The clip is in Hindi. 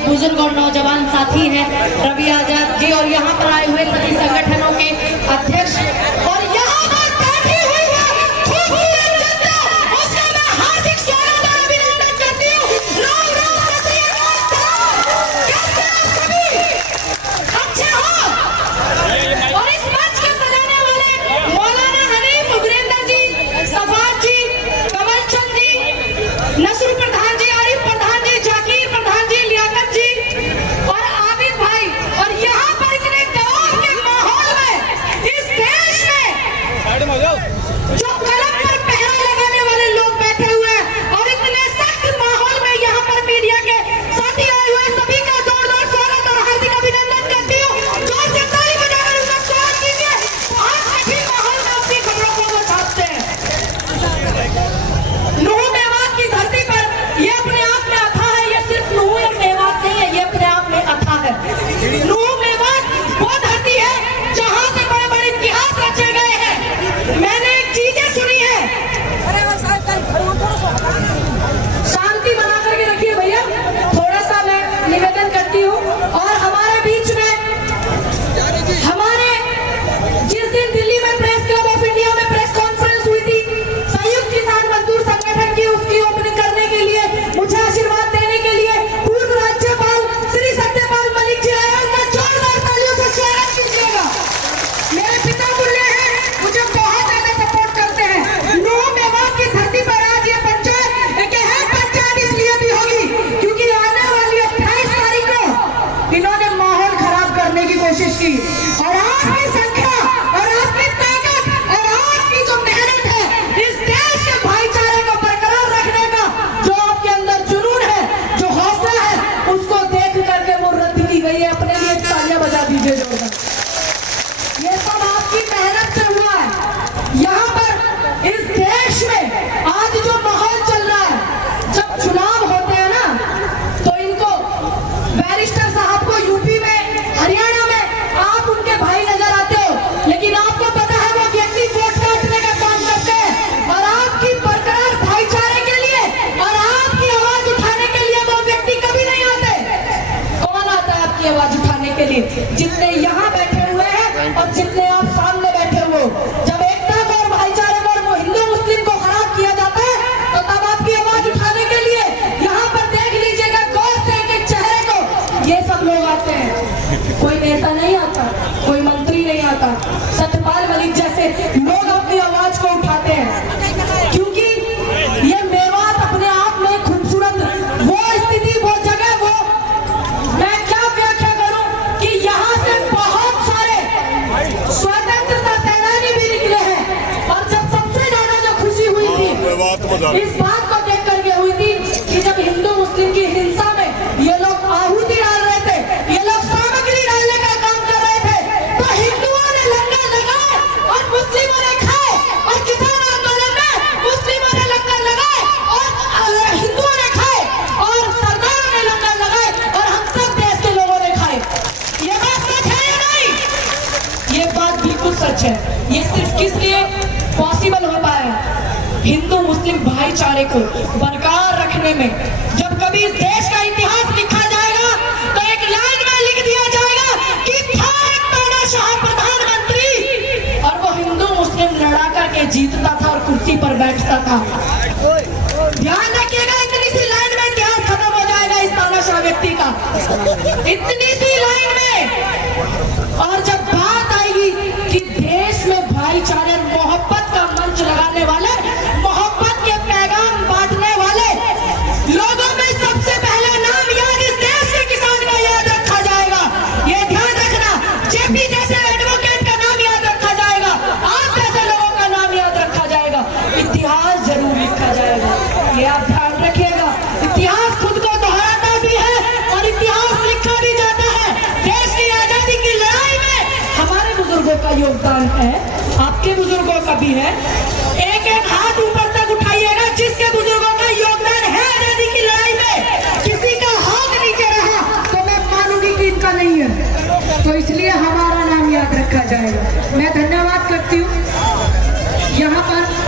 एक बुजुर्ग और नौजवान साथी हैं रवि आजाद जी, और यहाँ पर आए हुए सभी संगठनों के अध्यक्ष और यहाँ पर बैठी हुई है खूबसूरत जनता, उसका मैं हार्दिक स्वागत और अभिनंदन करती हूँ। राम राम कैसे आप सभी अच्छे हो? और इस मंच को सजाने वाले मौलाना हनीफ उग्रेंद्र जी, सफात जी, कमल चंद जी, नसरुल प्रधान जी, आरिफ प्रधान जी, जाकिर प्रधान जी, लियाकत जी और आबिद भाई, और यहाँ पर इतने दबाव के माहौल में इस देश में जो कलम पर पहरा लगाने वाले लोग बैठे हुए हैं और इतने सख्त माहौल में यहाँ पर मीडिया के साथी आए हुए सभी का जोरदार स्वागत और हार्दिक अभिनंदन करती हूँ। जोर से ताली बजाकर उनका स्वागत कीजिए। आज कठिन माहौल में अपनी खबरों को वो छापते हैं। नूह मेवात की धरती पर ये अपने आप में अथाह है। ये सिर्फ नूह मेवात नहीं है, ये अपने आप में अथाह है। नूह मेवात वो धरती है जहाँ से बड़े बड़े इतिहास रचे गए हैं। मैंने एक चीजें सुनी है, शांति बना करके रखिए भैया, थोड़ा सा मैं निवेदन करती हूँ। और हमारे बीच में हमारे जिस दिन दिल्ली में प्रेस क्लब ऑफ इंडिया में प्रेस कॉन्फ्रेंस हुई थी संयुक्त किसान मजदूर संगठन की, उसकी ओपनिंग करने के लिए, मुझे आशीर्वाद देने के लिए पूर्व राज्यपाल श्री सत्यपाल मलिक जी आए। उनका जोरदार तालियों से स्वागत कीजिएगा। मेरे पिता बोले हैं, मुझे बहुत ज्यादा सपोर्ट करते हैं। नूह मेवात की धरती पर आज ये पंचायत एक अहम पंचायत इसलिए भी होगी क्योंकि आने वाली 28 तारीख को इन्होंने माहौल खराब करने की कोशिश की, और आपकी संख्या और आपकी ताकत और आपकी जो मेहनत है इस देश के भाईचारे को बरकरार रखने का, जो आपके अंदर जुनून है, जो हौसला है, उसको देख करके वो रद्द की गई है। अपने लिए तालियां बजा दीजिए जोरदार। ये सब आपकी मेहनत से हुआ है। यहाँ पर इस देश में आज जो माहौल चल रहा है, जब चुनाव होते हैं ना तो इनको बैरिस्टर साहब को यूपी में, हरियाणा में आप उनके भाई नजर आते हो, लेकिन आपको पता है वो व्यक्ति वोट काटने का काम करते हैं। और आपकी बरकरार भाईचारे के लिए और आपकी आवाज उठाने के लिए वो व्यक्ति कभी नहीं आते। कौन आता है आपकी आवाज उठाने के लिए? जितने यहाँ बैठे हुए हैं और जितने आप सामने बैठे हुए हो। जब एकता को और भाईचारे को और हिंदू मुस्लिम को खराब किया जाता है तो तब आपकी आवाज उठाने के लिए यहाँ पर देख लीजिएगा गौर से एक चेहरे को, ये सब लोग आते हैं। कोई नेता नहीं आता, कोई मंत्री नहीं आता, सत्यपाल मलिक जैसे लोग अपनी आवाज को उठाते हैं। क्योंकि ये मेवात अपने आप में खूबसूरत, वो स्थिति, वो जगह, वो मैं क्या व्याख्या करूं कि यहाँ से बहुत सारे स्वतंत्रता सेनानी भी निकले हैं। और जब सबसे ज्यादा जो खुशी हुई थी इस बात को देख करके हुई थी कि जब हिंदू मुस्लिम की हिंसा में ये लोग आहुति डाल रहे थे, ये लोग सामग्री डालने का काम कर रहे थे, तो हिंदुओं ने लंगर लगाए और मुस्लिमों ने खाए, और किसान आंदोलन में मुस्लिमों ने लंगर लगाए और हिंदुओं ने खाए, और सरदारों ने लंगर लगाए और हम सब देश के लोगों ने खाए। ये बात सच है या नहीं? ये बात बिल्कुल सच है। ये सिर्फ किस लिए पॉसिबल हो पाया? हिंदू मुस्लिम भाईचारे को बरकरार रखने में। जब कभी इस देश का इतिहास लिखा जाएगा तो एक लाइन में लिख दिया जाएगा कि था एक तानाशाह प्रधानमंत्री और वो हिंदू मुस्लिम लड़ा करके जीतता था और कुर्सी पर बैठता था। ध्यान रखिएगा, इतनी सी लाइन में इतिहास खत्म हो जाएगा इस तानाशाह व्यक्ति का, इतनी सी लाइन में। और जब बात आएगी कि देश में भाईचारे और मोहब्बत का मंच लगाने वाले, मोहब्बत के पैगाम बांटने वाले लोगों में सबसे पहला नाम याद इस देश के किसान का याद रखा जाएगा। ये ध्यान रखना, जेपी जैसे एडवोकेट का नाम याद रखा जाएगा, आप जैसे लोगों का नाम याद रखा जाएगा, इतिहास जरूर लिखा जाएगा। ये आप ध्यान रखिएगा। इतिहास खुद को दोहराता भी है और इतिहास लिखा भी जाता है। देश की आजादी की लड़ाई में हमारे बुजुर्गों का योगदान है, आपके बुजुर्गों का भी है। एक एक हाथ ऊपर तक उठाइएगा जिसके बुजुर्गों का योगदान है आजादी की लड़ाई में। किसी का हाथ नीचे रहा तो मैं मानूंगी कि इनका नहीं है, तो इसलिए हमारा नाम याद रखा जाएगा। मैं धन्यवाद करती हूँ। यहाँ पर